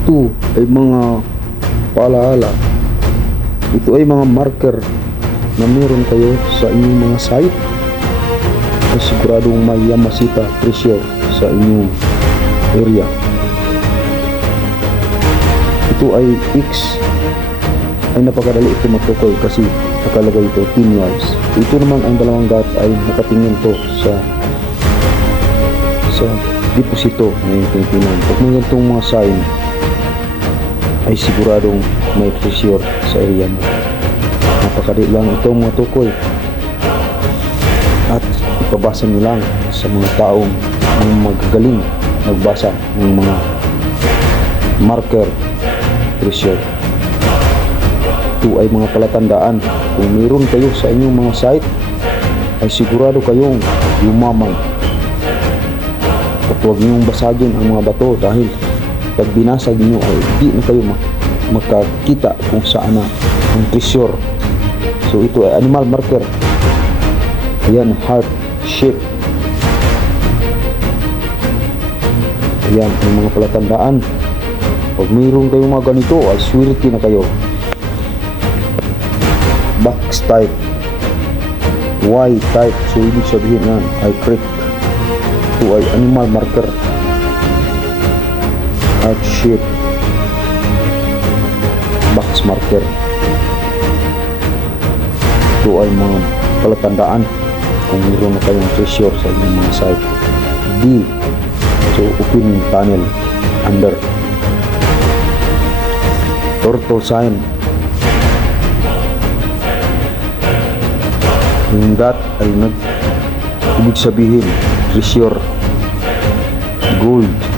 Ito ay mga paalaala. Ito ay mga marker na meron kayo sa inyong mga site ay siguradong may Yamashita pressure sa inyong area. Ito ay X ay napakadali ito matukoy kasi nakalagay ito 10 yards. Ito naman ang dalawang dot ay nakatingin to sa deposito na yung tinitingnan. Pag may ganitong mga sign ay siguradong may pressure sa area mo. Napakadali lang itong matukoy at ipabasa nyo lang sa mga taong magagaling magbasa ng mga marker pressure. Ito ay mga palatandaan. Kung mayroon kayo sa inyong mga site ay sigurado kayong yumaman. At huwag niyong basagin ang mga bato dahil pag binasag niyo ay di na kayo makakita kung saan na ang pressure. So ito ay animal marker. Ayan, heart shape. Ayan ang mga palatandaan. Pag mayroon kayong mga ganito ay swerte na kayo. Box type, Y type, so ibig sabihin yan ay creek. Ito ay animal marker. Heart shape, box marker. Ito ay mga palatandaan kung mayroon na kayong pressure sa inyong mga site. D, so open tunnel under. Turtle sign. Yung dot ay ibig sabihin pressure. Gold.